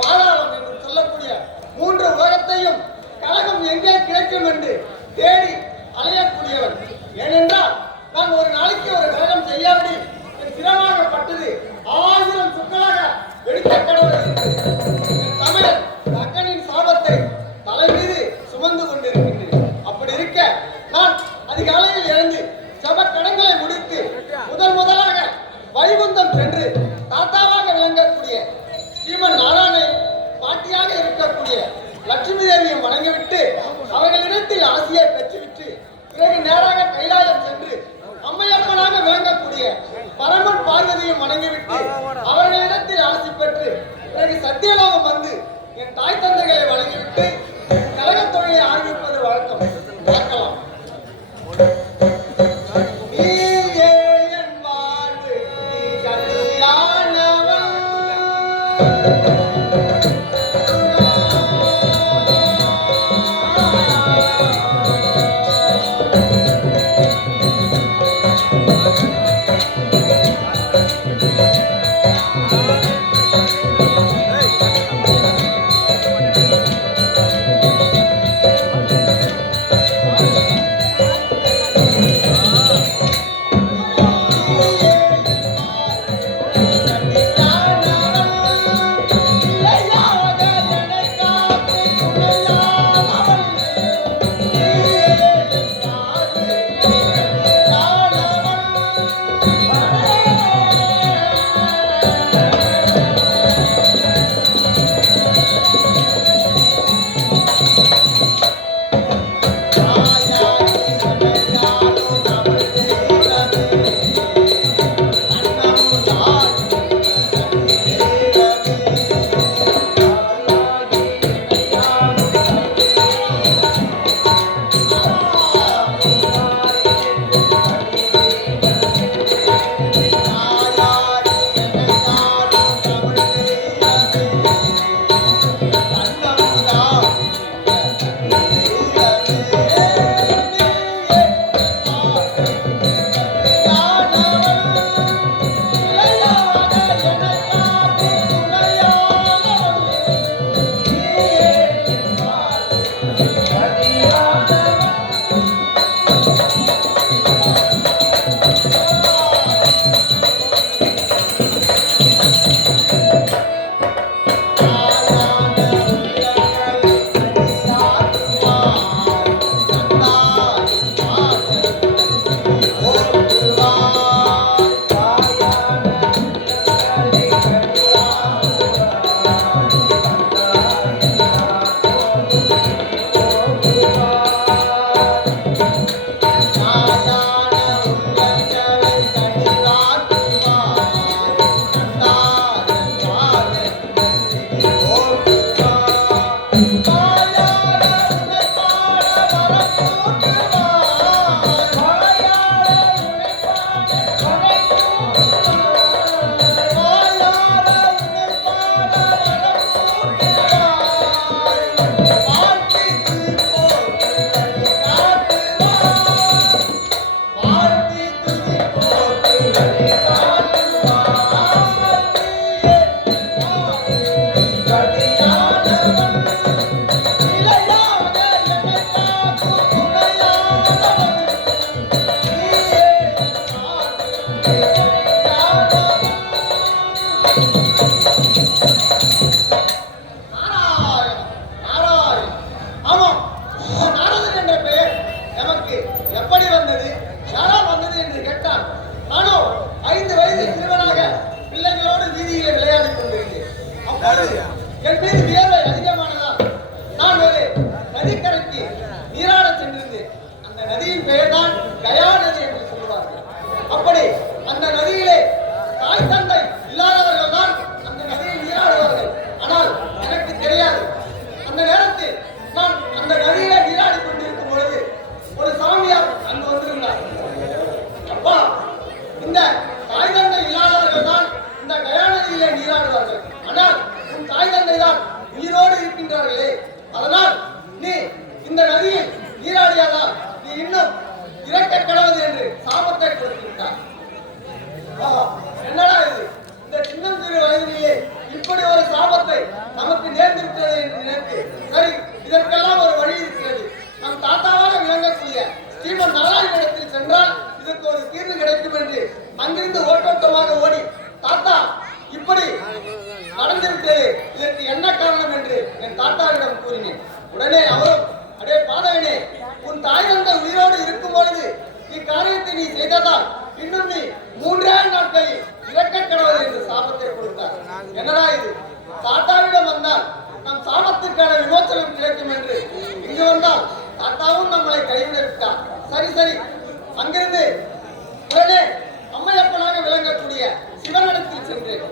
பாதாளம் என்று சொல்லக்கூடிய மூன்று உலகத்தையும் கழகம் எங்கே கிடைக்கும் என்று தேடி அலையக்கூடியவன். ஏனென்றால் நான் ஒரு நாளைக்கு ஒரு கழகம் செய்யாவிடி சிரமாகப்பட்டது 1000 சுக்களாக வெடிக்கப்படுவது. தமிழர் அக்கனின் சாபத்தை தலை மீது சுமந்து கொண்டிருக்கின்றேன். அப்படி இருக்க நான் அதிகாலையில் எழுந்து சபக்கடங்களை முடித்து முதலாக வைகுந்தம் சென்று தாத்தாவாக விளங்கக்கூடிய ஸ்ரீமன் நாராயணனை பாட்டியாக இருக்கக்கூடிய லட்சுமி தேவியை வணங்கிவிட்டு அவர்களிடத்தில் ஆசியை பெற்றுவிட்டு பிறகு நேராக கைலாயம் சென்று அம்மையப்பனாக விளங்கக்கூடிய பரமன் பார்வதியும் வணங்கிவிட்டு அவர்களிடத்தில் ஆசி பெற்று பிறகு சத்தியலோகம் வந்து என் தாய் தந்தைகளை வணங்கிவிட்டு கழகத் தொழிலை ஆரம்பிப்பது வழக்கம். பார்க்கலாம். என் மீது வியர்வை அதிகமானதால் நான் ஒரு நதிக்கரைக்கு நீராட சென்றிருந்தேன். அந்த நதியின் பெயர் தான் கயா நதி என்று சொல்லுவார்கள். அப்படி அந்த நதியிலே தாய் தந்தை இல்லாதவர்கள் தான் அந்த நதியில் நீராடுவார்கள். ஆனால் எனக்கு தெரியாது. அந்த நேரத்தில் நான் அந்த நதியிலே நீராடி கொண்டிருக்கும் பொழுது ஒரு சாமியார் அங்கு வந்திருந்தார். அப்பா, இந்த தாய் தந்தை இல்லாதவர்கள் தான் இந்த கயா நதியிலே நீராடுவார்கள். ஆனால் உன் தாய் தந்தை தான் உயிரோடு இருக்கின்றார்களே, அதனால் நீ இந்த நதியில் நீராடியாதான் நீ இன்னும் இறக்க கடவுது என்று சாபத்தை கொடுத்திருந்தார். என்னடா இது, இந்த சின்னம் சிறு வயதிலேயே இப்படி ஒரு சாபத்தை நமக்கு உடனே அவரும் அடே பாதகனே, உன் தாய் தந்தை உயிரோடு இருக்கும் பொழுது இக்காரியத்தை நீ செய்ததால் இன்னும் நீ 3 நாட்களில் இறக்க கடவுள் என்று சாபத்தை கொடுத்தார். என்னடா இது? தாத்தாவிடம் வந்தால் நம் சாபத்துக்கான விமோசனம் கிடைக்கும் என்று இங்கு வந்தால் தாத்தாவும் நம்மளை கைவிட விட்டார். சரி சரி, அங்கிருந்து உடனே அம்மையப்பனாக விளங்கக்கூடிய சிவனிடத்தில் சென்றேன்.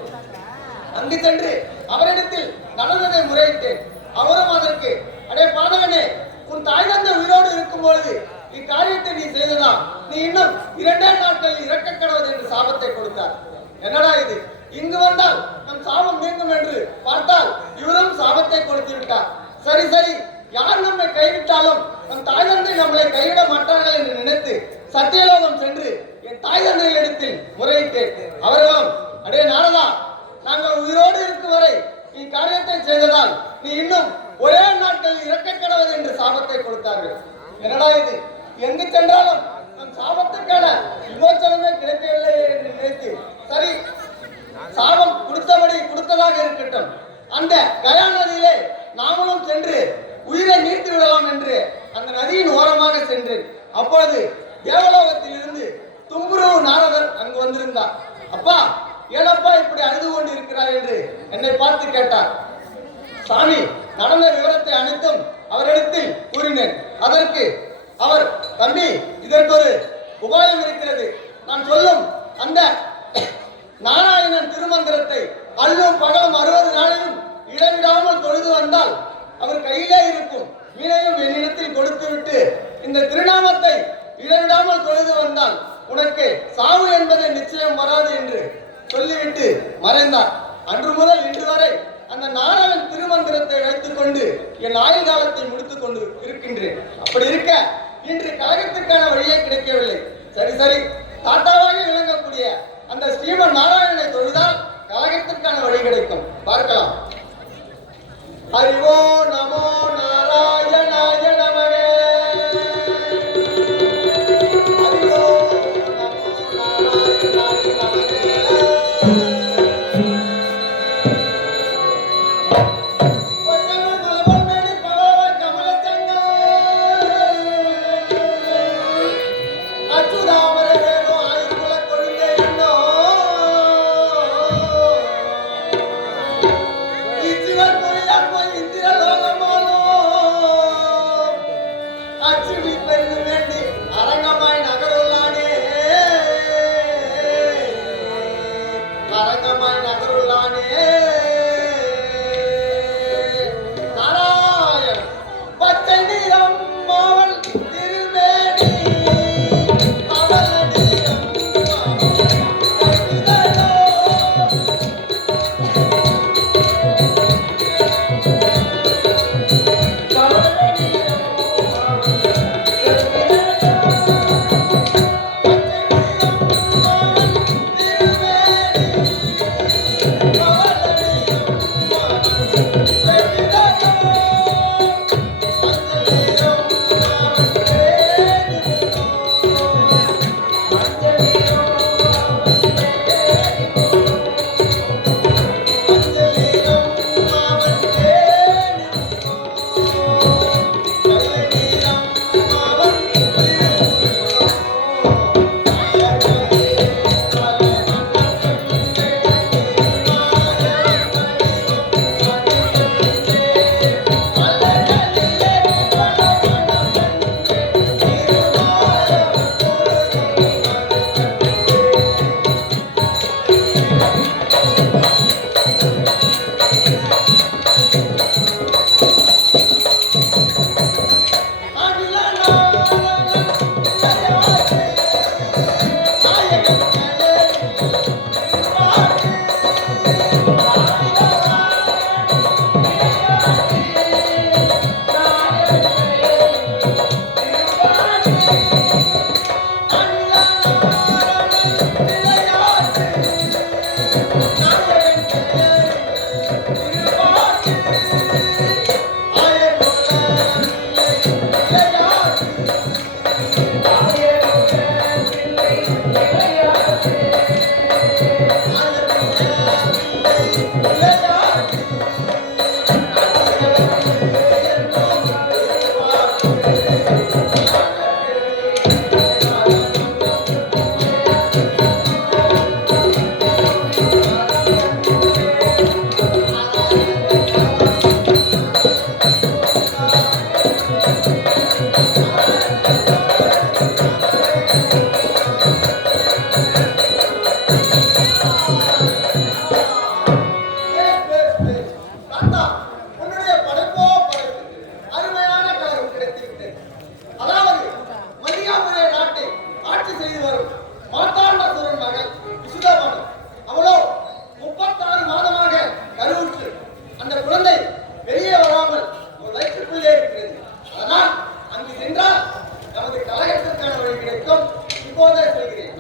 அங்கு சென்று அவரிடத்தில் நடந்ததை முறையிட்டேன். அவரும் அதற்கு அடே பாதகனே, உன் தாய் தந்தை உயிரோடு இருக்கும் பொழுது இக்காரியத்தை நீ செய்ததால் நீ இன்னும் 2 நாட்களில் இறக்க கடவுள் என்று சாபத்தை கொடுத்தார். என்னடா இது? இங்கு வந்தால் நம் சாபம் நீங்கும் என்று பார்த்தால் இவரும் சாபத்தை கொடுத்து விட்டார். சரி சரி, யார் நம்மை கைவிட்டாலும் நம் தாய் தந்தை நம்மளை கைவிட மாட்டார்கள் என்று நினைத்து சத்தியலோகம் சென்று என் தாய் தந்தையிடத்தில் முறையிட்டேன். அவர்களும் அடே நாரதா, நாங்கள் உயிரோடு இருக்கும் வரை இக்காரியத்தை செய்ததால் நீ இன்னும் 1 நாட்களில் இறக்க கடவுள் என்று சாபத்தை கொடுத்தார்கள். என்னடா இது? எங்கு சென்றாலும் நம் சாபத்துக்கான விமோசனமே கிடைக்கவில்லை என்று நினைத்து சரி, சாபம் கொடுத்ததாக இருக்கட்டும், அந்த கயா நதியிலே நாமளும் சென்று உயிரை நீர்த்து விடலாம் என்று அந்த நதியின் ஓரமாக சென்றேன். அப்பொழுது தேவலோகத்தில் இருந்து தும்புருவு நாரதர் அங்கு வந்திருந்தார். அப்பா, ஏனப்பா இப்படி அழுது கொண்டு இருக்கிறார் என்று என்னை பார்த்து கேட்டார். சாமி, நடந்த விவரத்தை அனைத்தும் அவரிடத்தில் கூறினேன். அதற்கு அவர், தம்பி, இதற்கு ஒரு உபாயம் இருக்கிறது. நான் சொல்லும் அந்த நாராயணன் திருமந்திரத்தை அல்லும் பகலும் 60 நாளிலும் இடைவிடாமல் தொழுது வந்தால் அவர் கையிலே இருக்கும் மீனையும் என்னிடத்தில் கொடுத்து விட்டு இந்த திருநாமத்தை இடைவிடாமல் தொழுது வந்தால் உனக்கு சாவு என்பது நிச்சயம் வராது என்று சொல்லிவிட்டு மறைந்தார். அன்று முதல் இன்று வரை அந்த நாராயணன் திருமந்திரத்தை வைத்துக் கொண்டு என் ஆயுள் காலத்தை முடித்துக் கொண்டு இருக்கின்றேன். அப்படி இருக்க இன்று கழகத்திற்கான வழியே கிடைக்கவில்லை. சரி சரி, தாத்தாவாக விளங்கக்கூடிய அந்த ஸ்ரீமன் நாராயணனை தொழுதால் கழகத்திற்கான வழி கிடைக்கும். பார்க்கலாம். ஹரிவோ நமோ நாராயணாய நமக. ஹரிவோ நமோ நாராயணாய நமக. வெளியே வராமல் ஒரு வயிற்றுக்குள்ளே இருக்கிறது. அதனால் அங்கு சென்றால் நமது கழகத்திற்கான வழி கிடைக்கும். இப்போதே சொல்கிறேன்.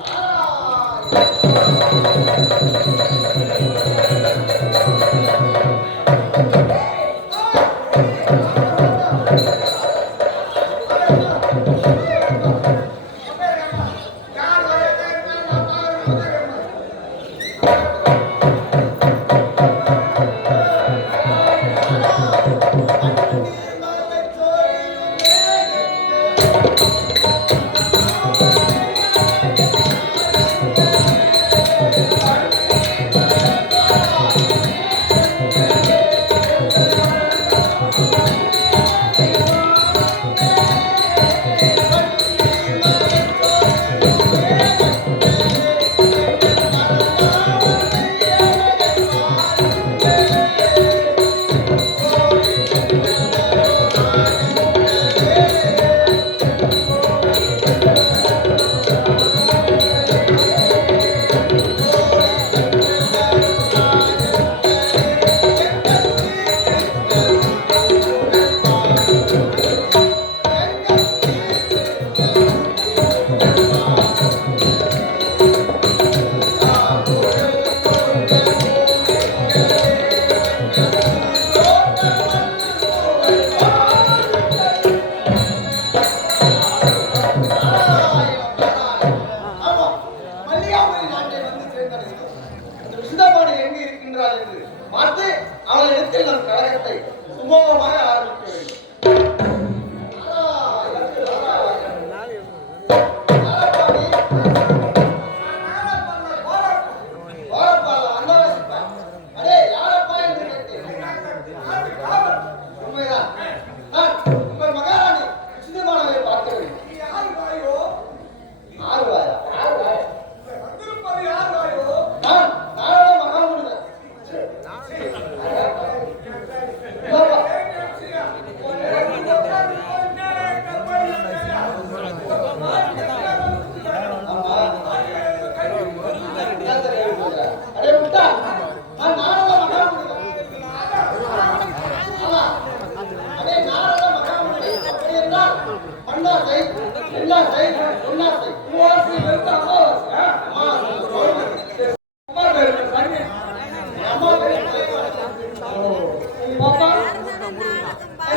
பார்த்து அவளிடத்தில் நம் கழகத்தை சுமூகமாக ஆரம்பிக்க வேண்டும். உண்மைதான். நான் உங்கள் மகாராணி சிதமானவை பார்க்க வேண்டும். நான் நாராயண மகாமுனிவர். அடே முட்டா, நான் நாராயண மகாமுனிவர். அடே நாராயண மகாமுனிவர். அப்படி என்றால் பன்னாசை, எண்ணாசை, பொன்னாசை, மூவாசை இருந்து அமாவாசை.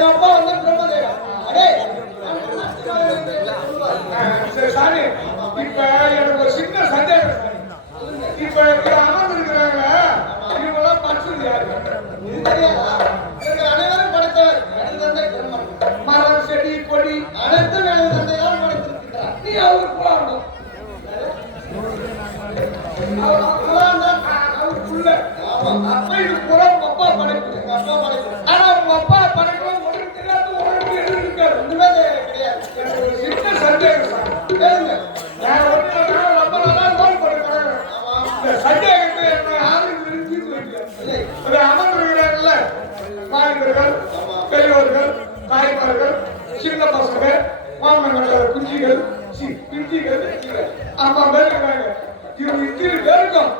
அப்பா வந்து பிரம்மதேவா. அடே சாமி, இப்ப எனக்கு ஒரு சின்ன சந்தேகம். இப்ப அமர்ந்து இருக்கிறாங்க, இவங்கெல்லாம் பரிசு யாரு? இது தெரியாதா? இவர்கள் அனைவரும் படைத்தவர் எனது தந்தை பிரம்மன். மரம், செடி, கொடி அனைத்தும் எனது தந்தை தான் படைத்திருக்கிறார். நீ அவருக்கு போகணும். அவருக்குள்ள அப்ப இது புறம் அப்பா படைப்பு. அப்பா படைத்தவர். ஆனா உங்க அப்பா படைக்கணும் ஒன்று தெரியாது, ஒன்று இருக்காரு. ஒன்றுமே கிடையாது. எனக்கு ஒரு சின்ன சந்தேகம் சாமி. கேளுங்க. நான் ரொம்ப நல்லா நோய் படுக்கிறேன். ஆமா. இந்த சந்தேகத்தை என்ன யாரும் தீர்த்து வைக்கிறேன். இல்லை. அது அமர்ந்திருக்கிறாங்கல்ல, வாலிபர்கள், பெரியவர்கள், தாய்மார்கள், சின்ன பசங்க, மாமனங்கள், குஞ்சிகள், பிஞ்சிகள், அம்மா பேர் இருக்காங்க. இவங்க இத்தனை பேருக்கும்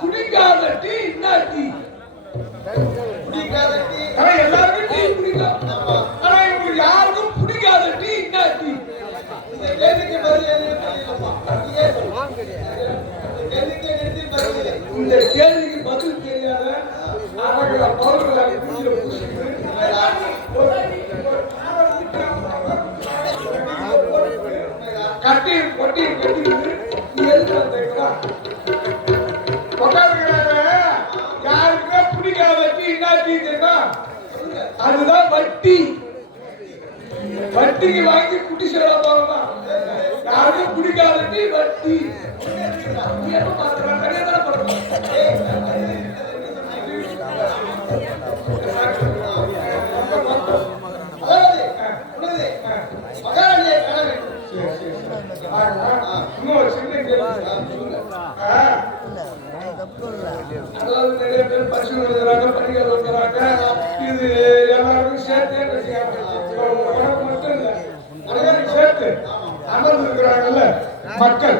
குடிக்காத டீ என்ன டீ? பிடிக்காத டீ. ஆனா எல்லாருக்கும் டீ பிடிக்கும். ஆமா. ஆனா இவங்க யாருக்கும் பிடிக்காத டீ என்ன டீ? இந்த கேள்விக்கு பதில் என்னன்னு தெரியலப்பா. நீயே சொல்லு. இந்த கேள்விக்கு எனக்கு பதில் இல்லை. இந்த கேள்விக்கு பதில் தெரியாத அவங்கள பவுர்களை குடியில பூசிட்டு கட்டி கொட்டி கட்டிக்கிட்டு நீ எதுக்கு வந்தீங்களா? உட்காந்துக்கிறாங்க. யாருக்குமே பிடிக்காத டீ என்ன டீ தெரியுமா? அதுதான் வட்டி. வட்டிக்கு வாங்கி குட்டி சேர போறோமா? யாருக்கும் பிடிக்காத டீ வட்டி. நீ எப்ப பாக்குற? நிறைய தானே பண்றோம். அதாவது உனது மகாராணியை காண வேண்டும். இன்னும் ஒரு சின்ன கேள்வி. அதாவது நிறைய பேர் பரிசு எழுதுறாங்க, பணிகள் எழுதுறாங்க. இது எல்லாருக்கும் சேர்த்தே உனக்கு மட்டும் இல்ல, அனைவரும் சேர்த்து அமர்ந்து இருக்கிறாங்கல்ல மக்கள்,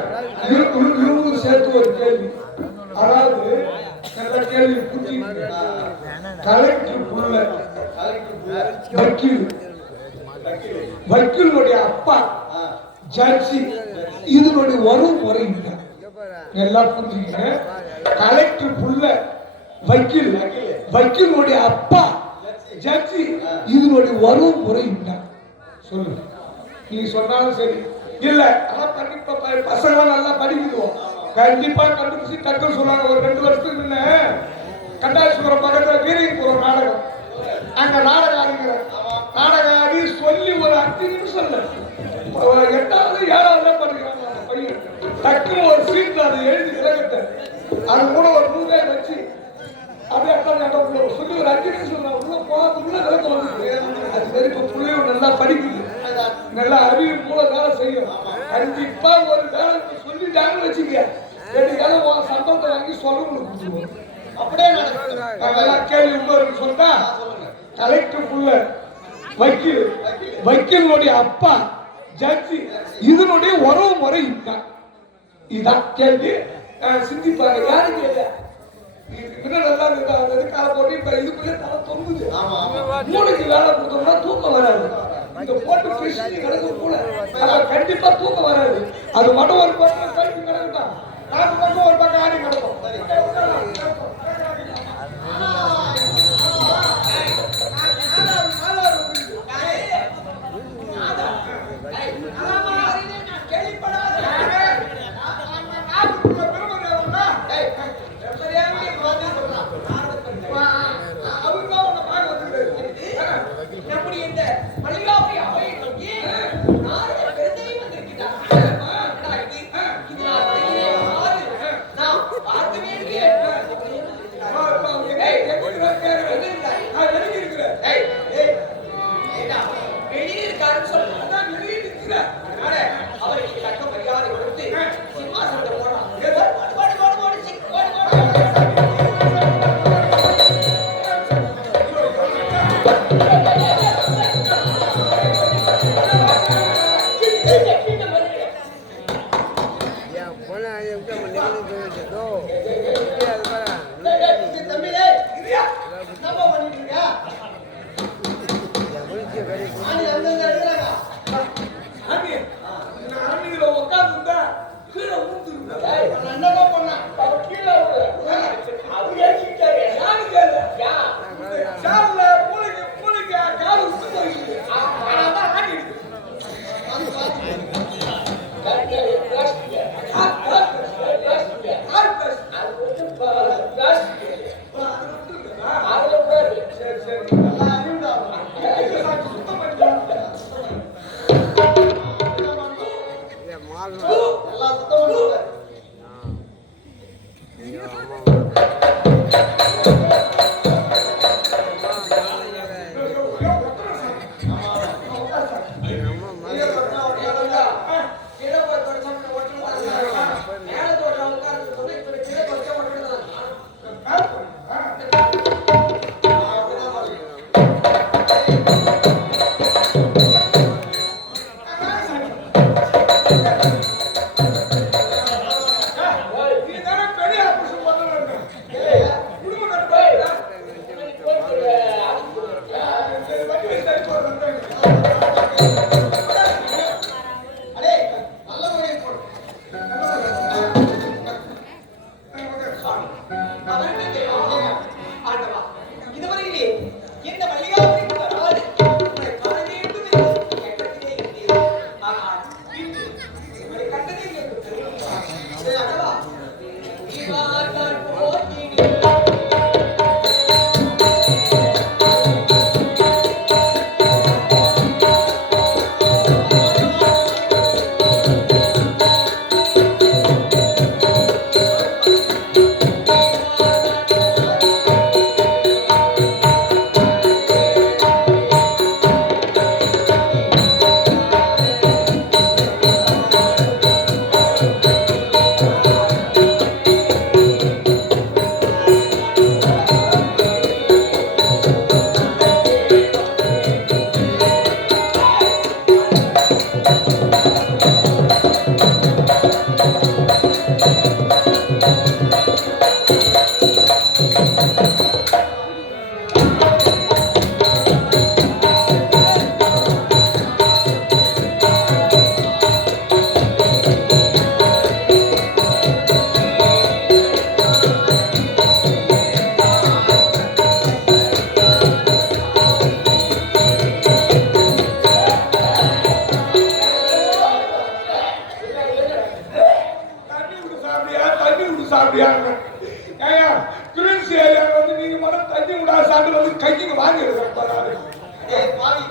இவங்களுக்கு சேர்த்து ஒரு கேள்வி. அதாவது நல்ல கேள்வி புரிஞ்சு கலெக்டர் புள்ள வக்கீல் வக்கீலுடைய அப்பா ஜட்ஜி இதனுடைய வரும் முறை எல்லாம் புரிஞ்சுங்க. கலெக்டர் புள்ள வக்கீல் வக்கீலுடைய அப்பா ஜட்ஜி இதனுடைய வரும் முறை சொல்லு. நீ சொன்னாலும் சரி இல்ல அதான் கண்டிப்பா பசங்க நல்லா படிக்குவோம் கண்டிப்பா கண்டுபிடிச்சு டக்குன்னு சொன்னாங்க. ஒரு 2 வருஷத்துக்கு முன்ன கண்டாசுரம் பக்கத்துல வீரபுரம் நாடகம் அங்க நாடகம் ஆடுகிறேன். நாடகம் ஆடி சொல்லி ஒரு 5 நிமிஷம் இல்ல 8வது 7வது படிக்கிறாங்க அந்த பையன். டக்குன்னு ஒரு சீட்ல அதை எழுதி இறங்கிட்ட அது கூட ஒரு 100 வச்சு அப்படியே சொல்லி ஒரு 5 நிமிஷம் உள்ள போகாதுக்குள்ள விளக்க வந்து அது வரைக்கும் பிள்ளையும் நல்லா படிக்குது நல்லா அறிவு மூல வேலை செய்யும். கண்டிப்பா ஒரு வேலை சொல்லிட்டாங்கன்னு வச்சுக்க எதுக்காக சம்பளத்தை வாங்கி சொல்லணும். அப்படியே நான் கேள்வி இன்னொரு சொன்னா கலெக்டர் புள்ள வக்கீல் வக்கீலுடைய அப்பா ஜட்ஜி இதனுடைய உறவு முறை இதான் கேள்வி. சிந்திப்பாங்க யாரு கேள்வி நல்லா காலை போட்டு இப்ப இதுக்குள்ளே தலை தொங்குது. மூளைக்கு வேலை கொடுத்தோம்னா தூக்கம் வராது. இந்த போட்டு கிருஷ்ணி கிடக்கு கூட கண்டிப்பா தூக்கம் வராது. அது மட்டும் ஒரு பக்கம் கழிப்பு கிடக்குதான் நாலு பக்கம் ஒரு பக்கம் ஆடி கிடக்கும்.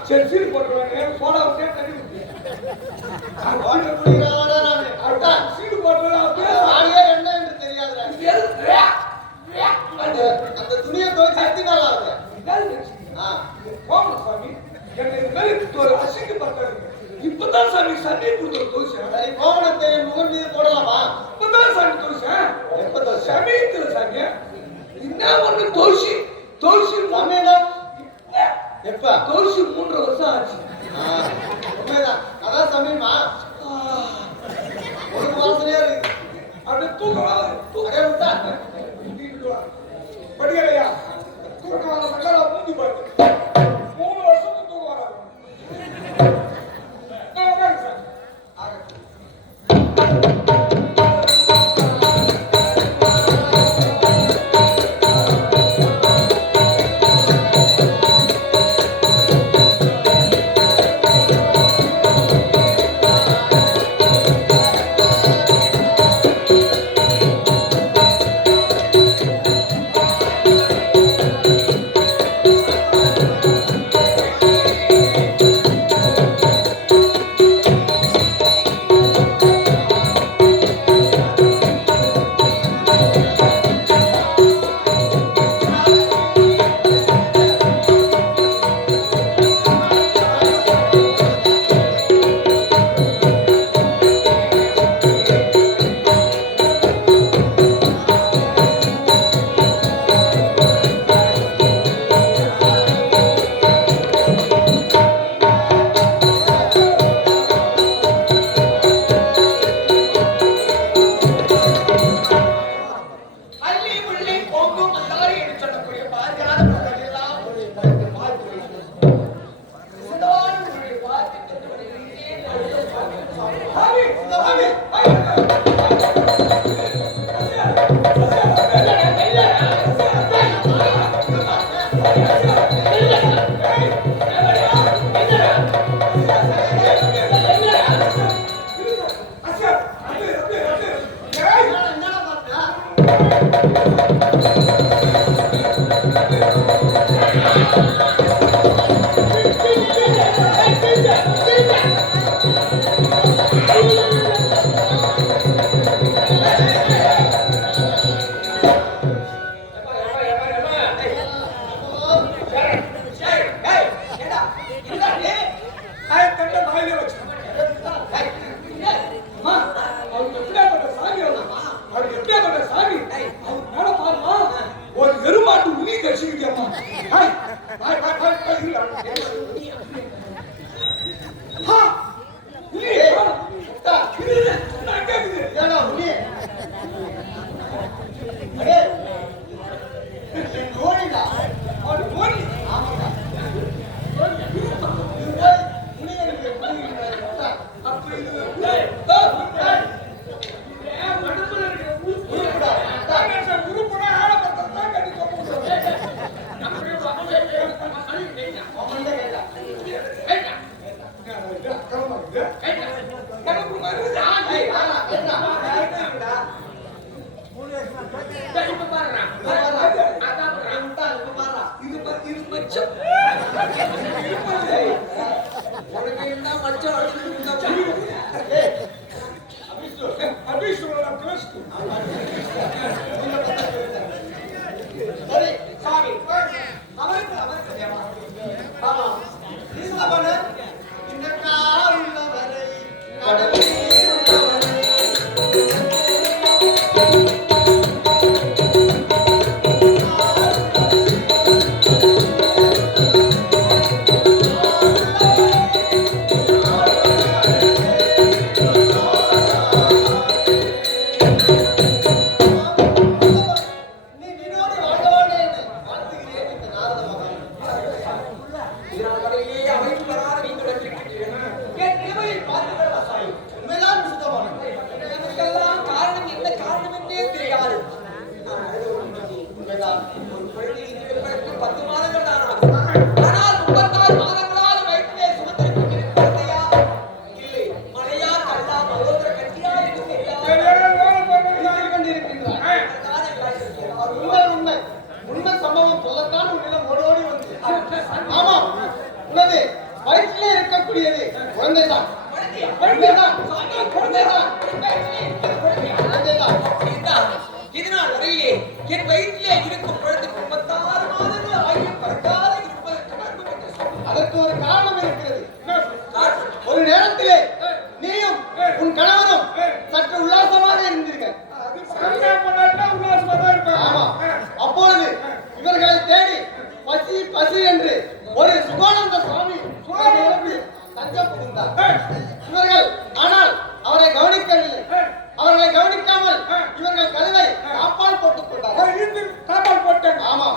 சரி சீல் போட்டுருவாங்க சோடா விட்டே தண்ணி ஊத்தி வாட்டர் குடிக்கிறாரா நானு அதான் சீல் போட்டுருவா அப்படியே ஆளியே என்ன என்று தெரியாதுடா அந்த துணியை துவைச்சு எத்தினால ஆகுது கோமன் சாமி என்னை இது மாதிரி ஒரு அசிங்க பார்த்தாரு இப்பதான் சாமி சன்னி கொடுத்த தோசை சரி கோவணத்தை முகர் மீது போடலாமா இப்பதான் சாமி தோசை எப்ப தோசை சமயத்துல சாமி என்ன ஒண்ணு தோசி சமயம் எப்ப தோசி 3 வருஷம் ஆச்சு உண்மைதான் அதான் சமயமா ஒரு வாசனையா இருக்கு அப்படியே தூக்கம் அப்படியே விட்டா படிக்கலையா தூக்கம் வர நல்லா மூஞ்சி பாரு 3 வருஷத்துக்கு தூக்கம் வராது உண்மை சம்பவம் சொல்லத்தான் உன்னிடம் ஓடோடி வந்து ஆமா உள்ளது குழந்தைதான் குழந்தையா? குழந்தைதான் குழந்தைதான் இதனால் வரையிலே என் வயிற்றிலே இருக்கும் பொழுதுக்கு 36 மாதங்கள் ஆகியும் பறக்காத இருப்பதற்கு காரணம் என்ன சுவாமி? அதற்கு ஒரு காரணம் இருக்கிறது. காரணம்? ஒரு நேரத்திலே நீயும் உன் கணவரும் சற்று உல்லாசமாக இருந்தீர்கள். அது சாமியா பண்ணா உல்லாசமா தான் இருப்பாங்க. ஆமா. அப்பொழுது இவர்களை தேடி பசி பசி என்று ஒரு சுகானந்த சுவாமி தஞ்சம் புகுந்தார். இவர்கள் ஆனால் அவரை கவனிக்கவில்லை. அவர்களை கவனிக்காமல் இவர்கள் கதவை காப்பால் போட்டுக் கொண்டார்கள். தாப்பால் போட்டாங்க. ஆமா.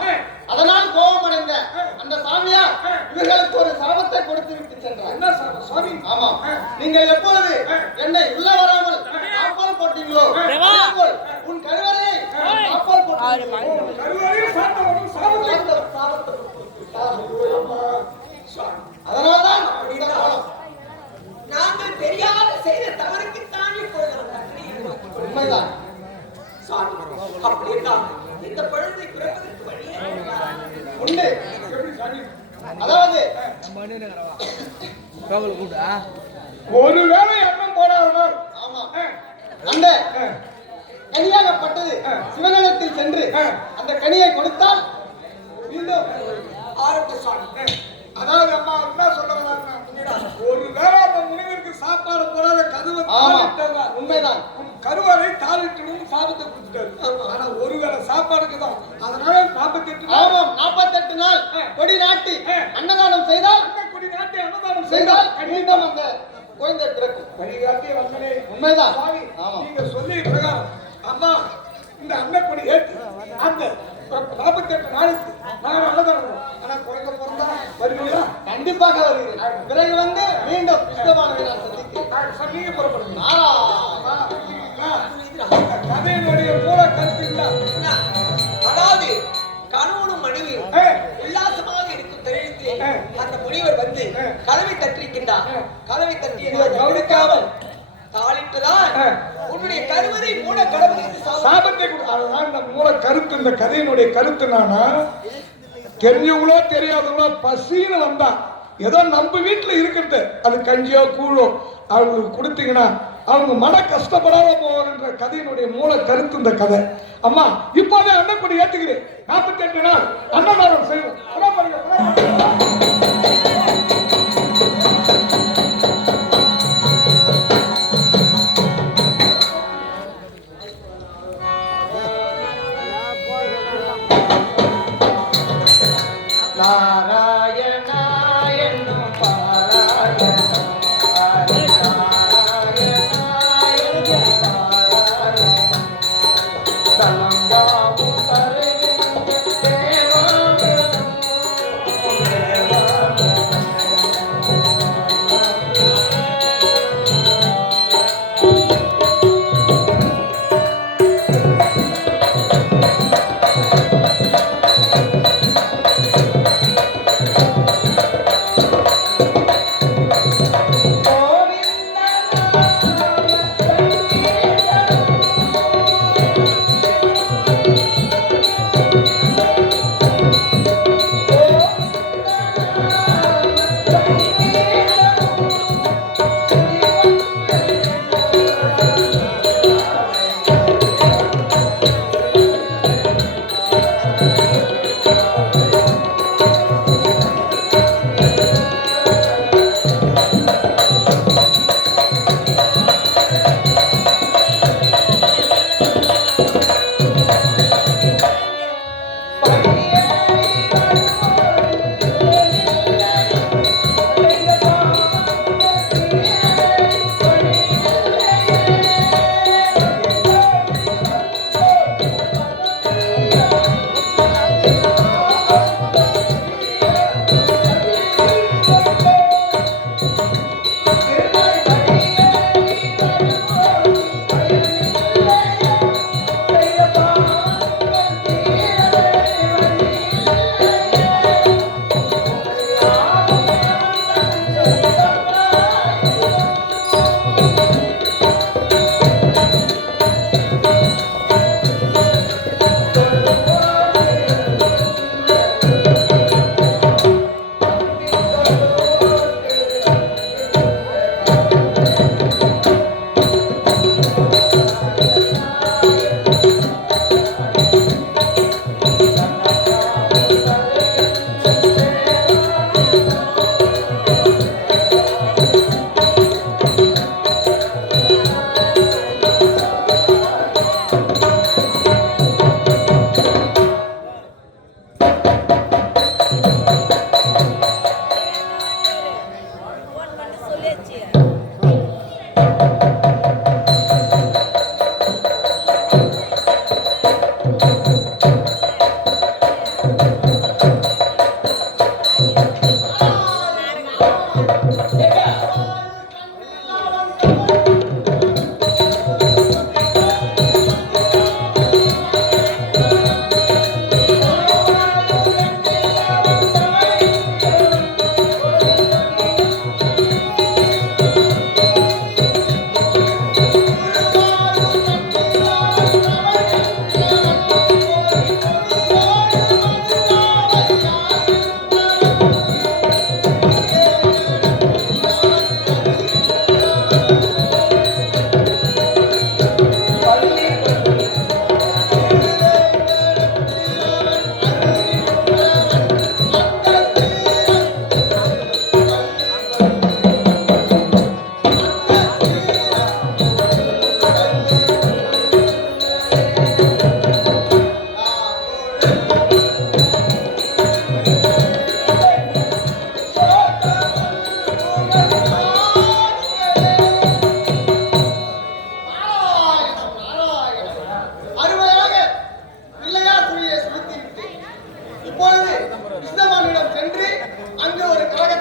அதனால் கோபமடைந்த அந்த சாமியார் இவர்களுக்கு ஒரு சாபத்தை கொடுத்து விட்டு சென்றார். என்ன சுவாமி? ஆமா. நீங்கள் எப்பொழுது என்னை உள்ள வராமல் காப்பால் போட்டீங்களோ அதேபோல் உன் கருவறையை காப்பால் போட்டீங்களோ கருவறையில் சாத்தவனும் சாபத்தை சாபத்தை அதனால்தான் இந்த காலம். நாங்கள் தெரியாத செய்த தவறுக்குத்தான் இப்பொழுது அந்த தண்டனை இருக்கிறோம். உண்மைதான். சுவாமி, அப்படி என்றால் இந்த குழந்தை பிறப்பதற்கு வழியே இல்லையா? உண்டு. எப்படி சாமி? அதாவது ஒருவேளை எண்ணம் போடாதவர் ஆமா அந்த கனியாகப்பட்டது சிவனிடத்தில் சென்று அந்த கனியை கொடுத்தால் மீண்டும் ஆரம்ப சுவாமி. அதாவது அம்மா என்ன சொல்ல வராங்க? ஒருவேளை அந்த முனிவருக்கு சாப்பாடு போடாத கதவை ஆமா தாளிட்டவங்க உண்மைதான். கருவறை தாளிட்டணும் சாபத்தை கொடுத்துட்டாரு. ஆனா ஒருவேளை சாப்பாடுக்கு தான். அதனால 48 ஆமாம் 48 நாள் கொடி நாட்டி அன்னதானம் செய்தால் கொடி நாட்டி அன்னதானம் செய்தால் செய்தால் மீண்டும் அந்த குழந்தை பிறக்கும். வழிகாட்டி வந்தனே உண்மைதான். சுவாமி, ஆமா. நீங்க சொல்லி பிரகாரம் அம்மா இந்த அன்னக்கொடி ஏற்றி அந்த 48 நாளுக்கு நான் அன்னதானம். ஆனா குழந்தை பிறந்தா வருவீங்களா? கண்டிப்பாக வருகிறேன். பிறகு வந்து மீண்டும் கிருஷ்ணபானவை நான் சந்திக்கிறேன். சொன்னீங்க புறப்படுங்க. நாராயணா. கதையினுடைய மூல கருத்து என்ன? அதாவது கணவனும் மனைவியும் உல்லாசமாக இருக்கும் தருணத்திலே அந்த முனிவர் வந்து கதவை தட்டிருக்கின்றார். கதவை தட்டிய கவனிக்காமல் தாளிட்டுதான் உன்னுடைய கருவறை மூட கடவுள் சாபத்தை அதுதான் இந்த மூல கருத்து. இந்த கதையினுடைய கருத்து நானா தெரிஞ்சவங்களோ தெரியாதவங்களோ பசின்னு வந்தா ஏதோ நம்ம வீட்டுல இருக்கிறது அது கஞ்சியோ கூழோ அவங்களுக்கு கொடுத்தீங்கன்னா அவங்க மன கஷ்டப்படாத போகின்ற கதையினுடைய மூல கருத்து இந்த கதை. அம்மா இப்போதே அன்னக்கூடி ஏத்துக்கிறேன். 48 நாள் அன்னதானம் செய்வோம். தலங்காவும் கரையும் தேவாமிர்தம்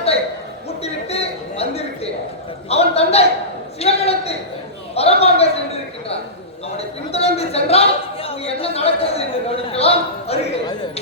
பழத்தை ஊட்டிவிட்டு வந்துவிட்டேன். அவன் தந்தை சிவகணத்தில் வரம் வாங்க சென்றிருக்கின்றான். அவனை பின்தொடர்ந்து சென்றால் அங்கு என்ன நடக்கிறது என்று கவனிக்கலாம். வருகிறேன்.